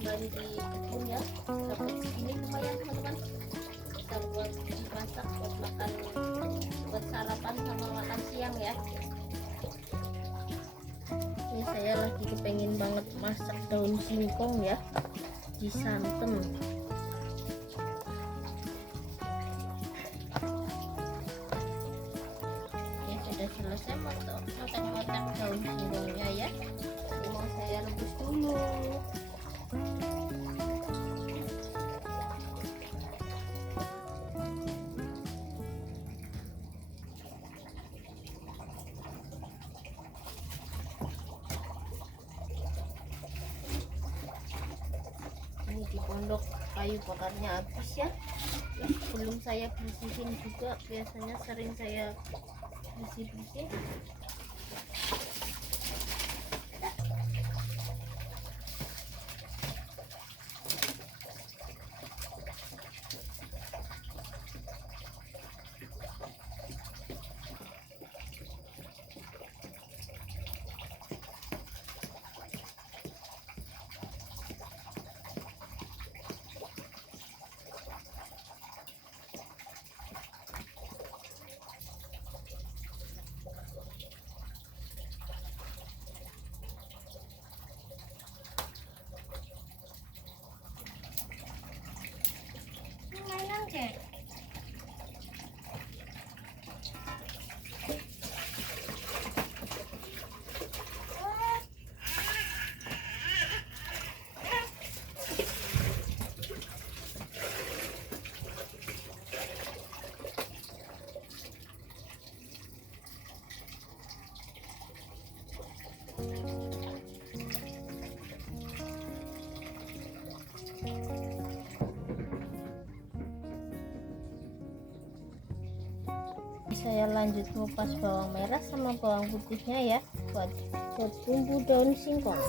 kembali di kebun ya. Dapat segini lumayan teman-teman, bisa buat dimasak, buat makan, buat sarapan sama makan siang ya. Ini saya lagi kepengen banget masak daun singkong ya, di santan. Oke, sudah selesai masak daun singkongnya ya. Ini mau saya rebus dulu. Ini di pondok kayu bakarnya habis ya. Belum saya bersihin juga, biasanya sering saya bersih-bersih. Mainan kek. Saya lanjut ngupas bawang merah sama bawang putihnya ya, buat bumbu daun singkong.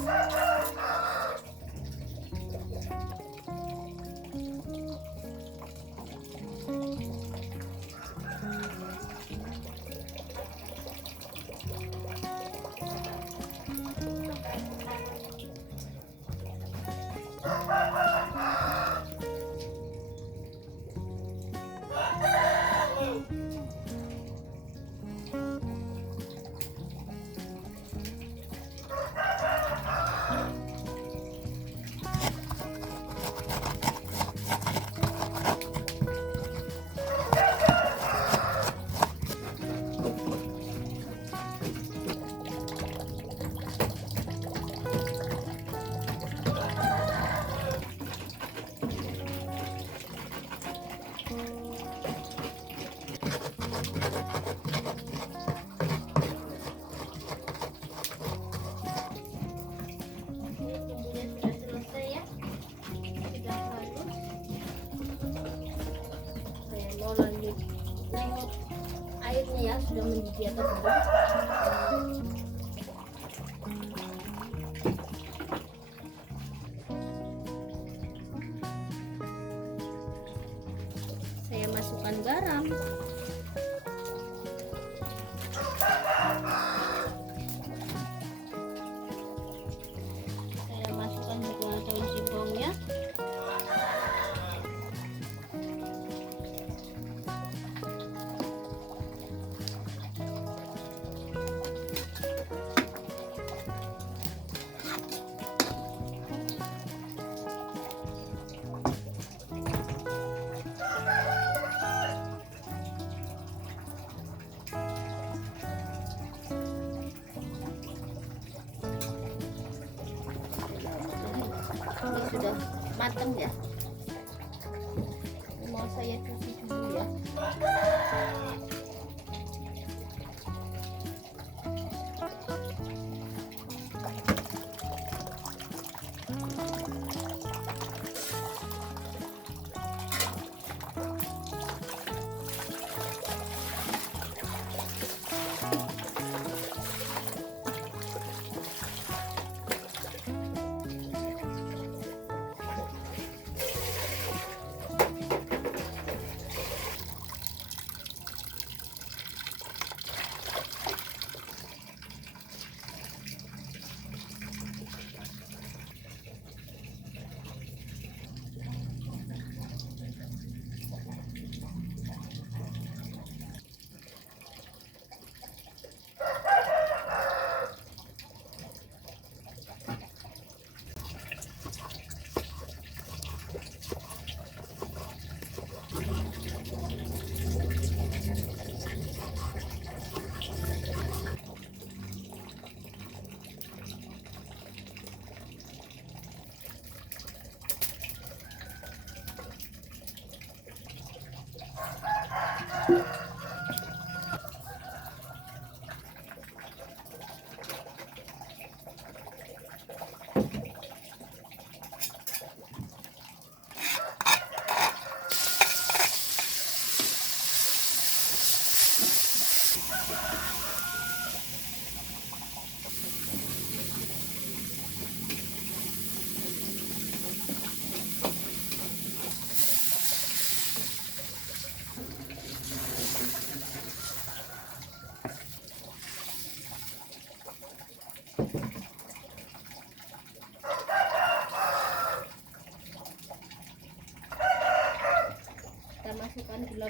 Airnya ya sudah mendidih atau belum. Saya masukkan garam. Saya masukkan juga daun singkongnya. Ini sudah matang ya. Mau saya cuci dulu ya.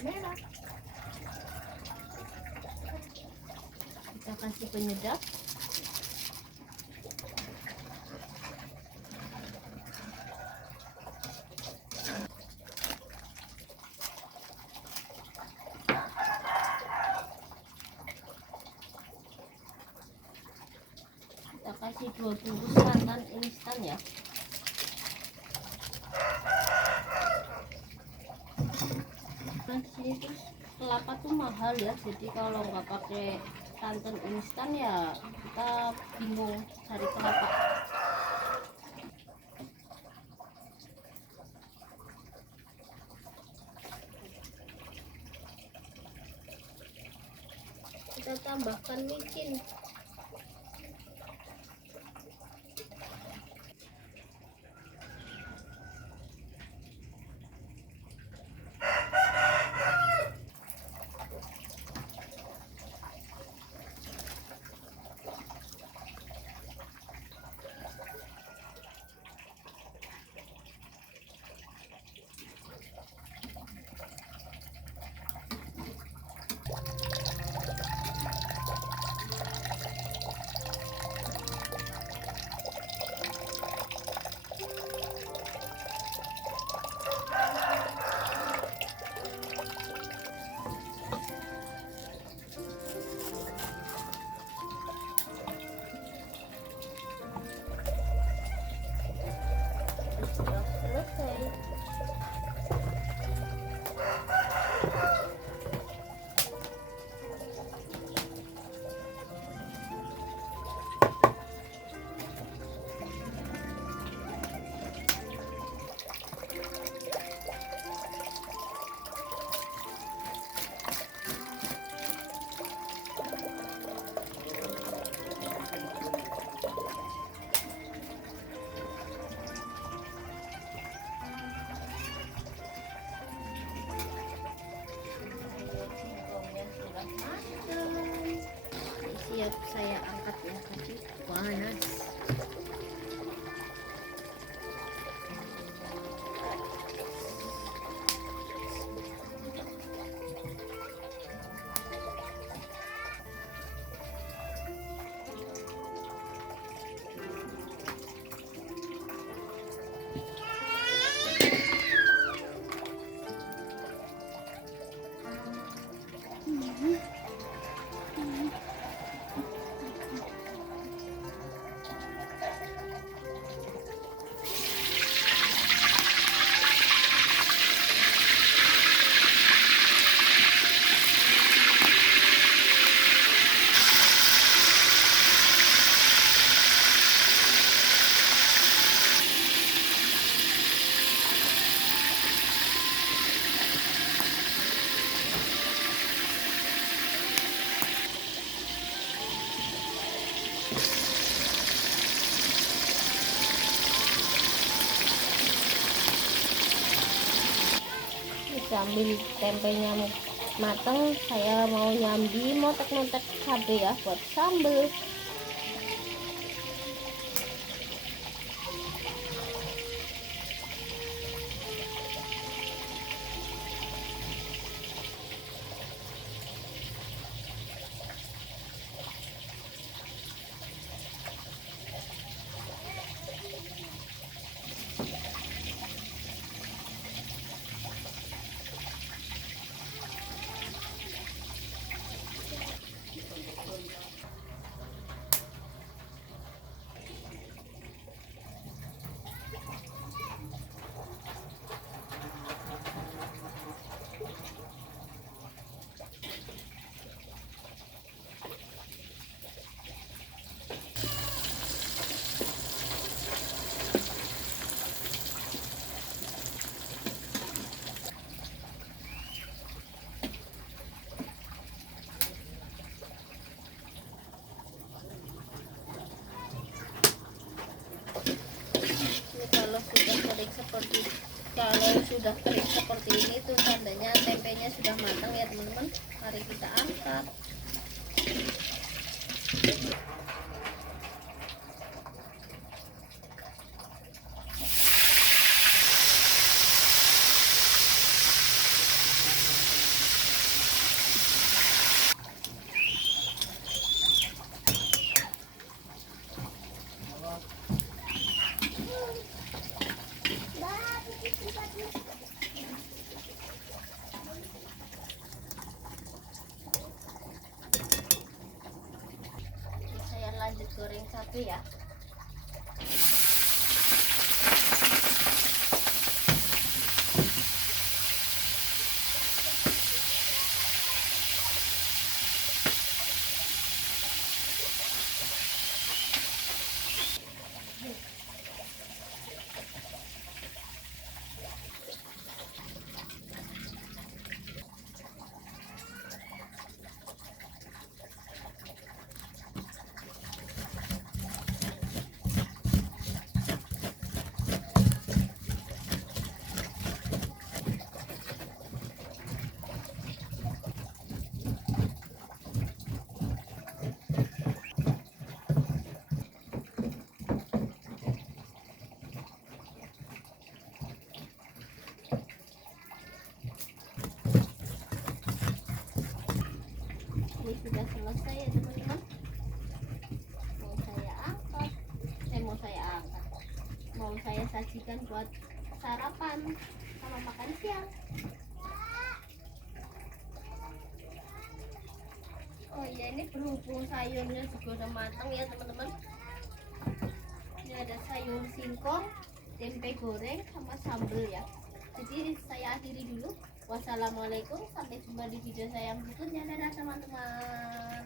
merah. Kita kasih penyedap. Kita kasih 2 bungkus santan instan ya. Nah di sini tuh kelapa tuh mahal ya, jadi kalau nggak pakai santan instan ya kita bingung cari kelapa. Kita tambahkan micin. Sudah selesai. Singkongnya sudah matang. Siap saya angkat ya, tapi panas. Sambil tempenya mateng, saya mau nyambi motek-motek cabai ya buat sambal. Kalau sudah kering seperti ini tuh tandanya tempenya sudah matang ya teman-teman. Mari kita angkat. digoreng cabai ya. Ini sudah selesai ya teman-teman. Mau saya sajikan buat sarapan sama makan siang. Oh iya, ini berhubung sayurnya juga udah matang ya teman-teman. Ini ada sayur singkong, tempe goreng sama sambal ya. Jadi saya akhiri dulu. Wassalamualaikum, sampai jumpa di video saya yang berikutnya. Dadah teman-teman.